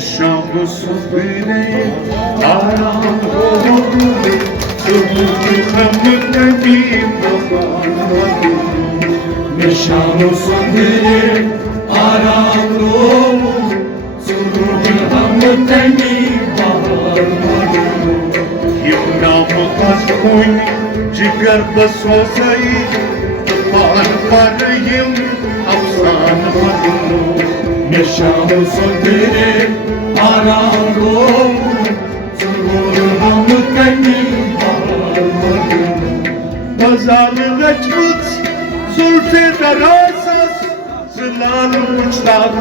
الشعب صبري أرام روحي سبوك خمد نبيم الشعب صبري أرام روحي سبوك خمد نبيم يمنا مقصوني جگر بسوزي طبعا قريم أفسان مدنو الشعب صبري أرام روحي سبوك خمد نبيم بزال رجمت زلفي دراسس زلال مجتاب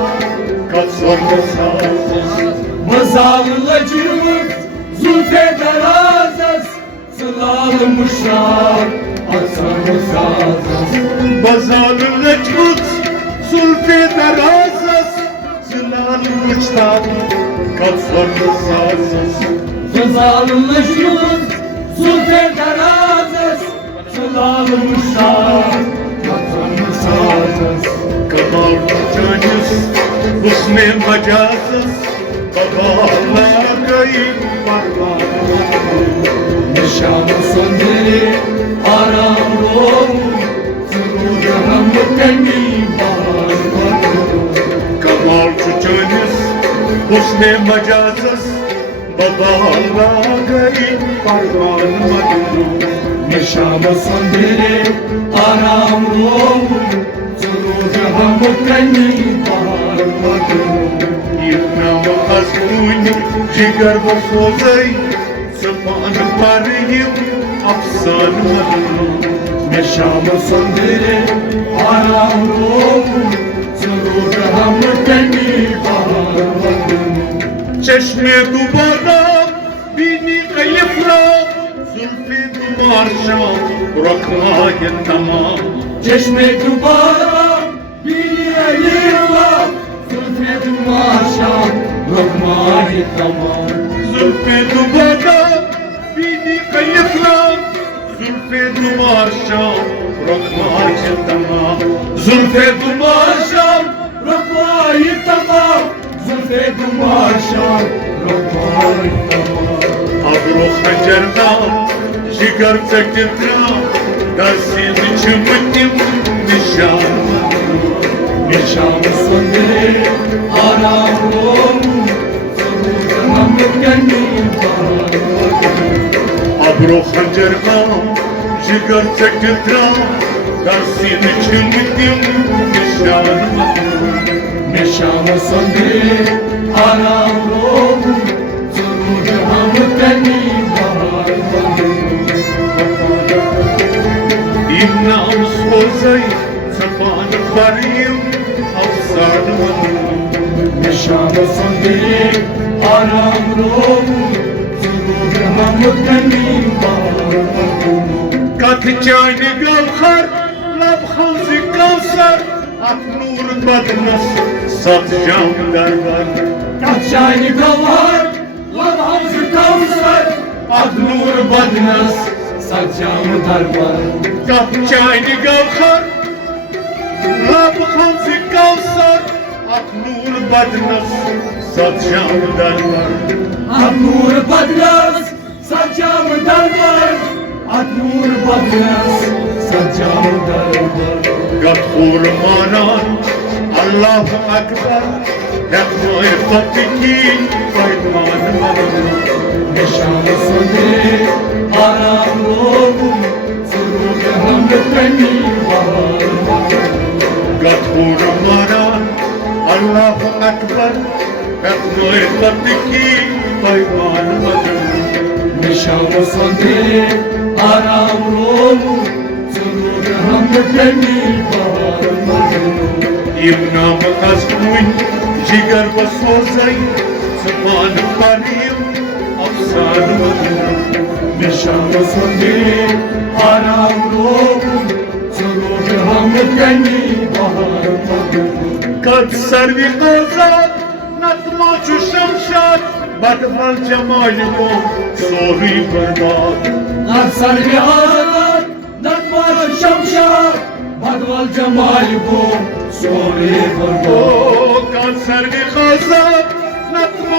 كسر مساسس مزال لجمت زلفي درازس صلال مشار أكثر مسازس بزال رجمت زلفي دراسس زلال مجتاب كسر مساسس مزال لجمت زلفي درازس صلال مشار أكثر مسازس كمال جانس حسن مجازس بابا قيم الشعب صدري أرام روحي سرور هم تنمي كمال جانس حسن مجازس بابا قيم فرمان مدنو الشعب صدري أرام روحي سرور هم تنمي يبنا وقصوني جگر بسوزي سبحان مريم أفسان مدنو الشعب صدري أرام روحي سرور هم تنمي چشم دوباره بینی قیفرا زلفی دوبار شام رکمای تمام چشم دوباره بینی ایلا زلفی دوماشا رکمای تمام زلفی دوباره بینی قیفرا زلفی دوبار شام رکمای تمام زلفی دوماشا رکمای تمام زلفی دوماشا رکمای تمام ابرو خنجرنا جگر تکترا دستین چمتیم نشان الشعب صدري أرام روحي سرور هم تنمي ابرو خنجرنا جگر تکترا دستین چمتیم نشان الشعب صدري أرام روحي سرور هم تنمي يمنا مصوزي سفان فريم أفسان مدنو الشعب صدري أرام روحي سرور هم تنمي قد جايني قوخر لبخوزي كوثر أخنور بدنس صد جام دربر كاتشايني جوهر لبحوز كوثر أدنور بدنس سجام دربار قد جايني قوخر لبخوزي كوثر أخنور بدنس صد جام دربر أدنور بدنس سجام دربار أدنور بدنس سجام دربار قد خورمانان الله أكبر نحن فتكين فيضان مدنو الشعب صدري أرام روحي سرور هم تنمي قد خورمانان الله أكبر نحن فتكين فيضان مدنو الشعب صدري أرام روحي سرور هم تنمي يمنا مقصون جگر بسوزي سبحان فريم أفسان مدنو الشعب صدري أرام روحي سرور هم تنمي قد سروي قوزات نطمع شمشاد بدفل جمالكم صوري برباد أكثر بهذا نطمع الشمشاد بدو الجمال بو سوري برباد قد survey قوزات نطمع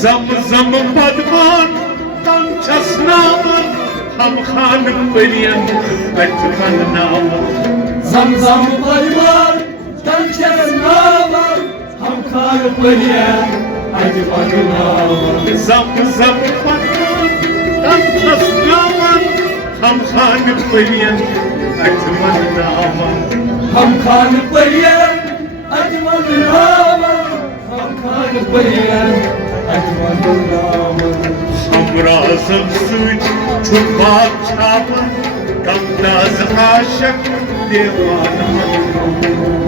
Zam padman tam çasnaman ham khanım beriyen etman naman Zam balvar tanças navar ham kar pariyan ajvan navar Zam padman tam çasnaman ham khanım beriyen etman naman ham kar pariyan ajvan navar ham kar pariyan ajvan navar Hamrazım süt çubak çapın Kamdaz aşık divanım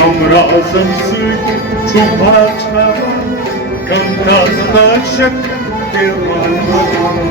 Hamrazım süt çubak çapın Kamdaz aşık divanım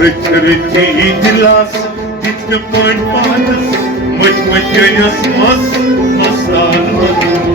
Rıt dilas Ditne pan panas Mıt gönüs mas Mastan mıdlo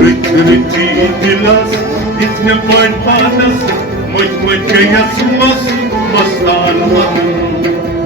Rıt dilas Ditne pan panas Mıt gönüs mas Mastan mıdlo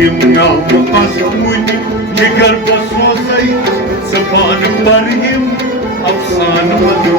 Yemna mukazmun Jigar basosay Sapan barhim Afsan mıdlo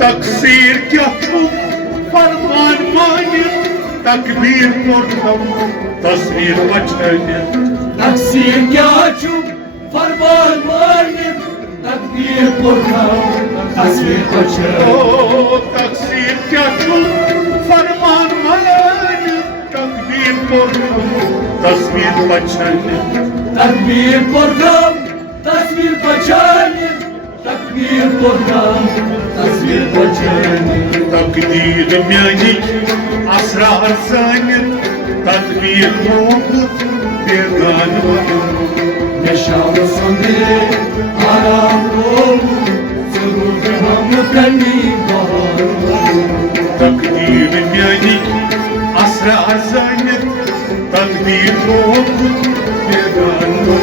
Taksir kya çub Farman mani تكبير مركب تصوير وجهك تكسير كاچو فرمان مالك تكبير بركم تصوير وجهك تكسير كاچو فرمان مالك تكبير مركب تصوير وجهك تكبير بركم تصوير وجهك تكبير بركم تصوير وجهك تقدير ميانيك أسرار زانيت تدبير موقف بيغان نشان صندي آرام روح سرور هم تني بهار تقدير ميانيك أسرار زانيت تدبير موقف بيغان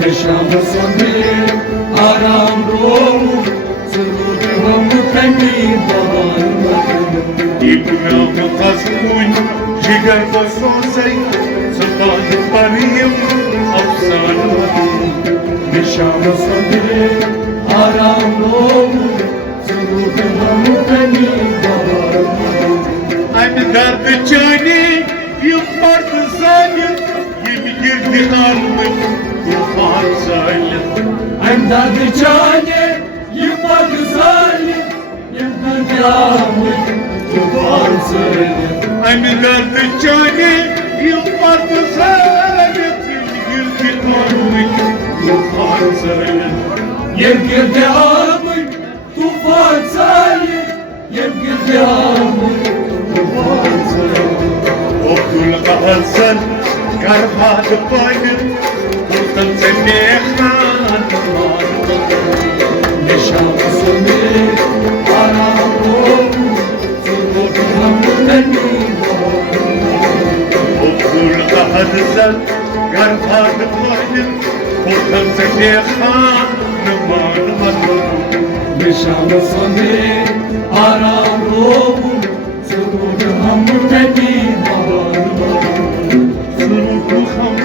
نشان صندي آرام روح سرور هم تني بهار İbna mıkazmun jiger basosay Sultan pariyim afsanı نشان صندي آرام روح سرور هم تني بهار Aynı derdi cani yıllardı zalim Yemi girdi kalbim tufan zalim عندك جاني يبقى ظالم يبقى قامك طوفان Syed Aynı derdi cani yıllardı zalim Yemi girdi kalbim tufan zalim يبقى قامك طوفان سيد يبقى قامك طوفان Syed Okul kahalsan karhat payın Kurtan seni ekran نشان صندي آرام روح سرور هم تني Okul kahalsan karhat payın Kurtan seni ekran نشان صندي آرام روح سرور هم تني سرود هم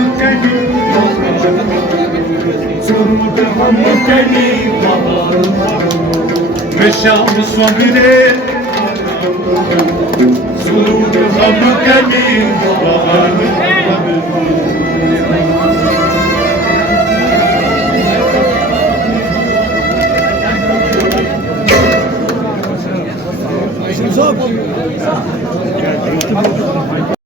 تني Meşam sonire سرود هم تني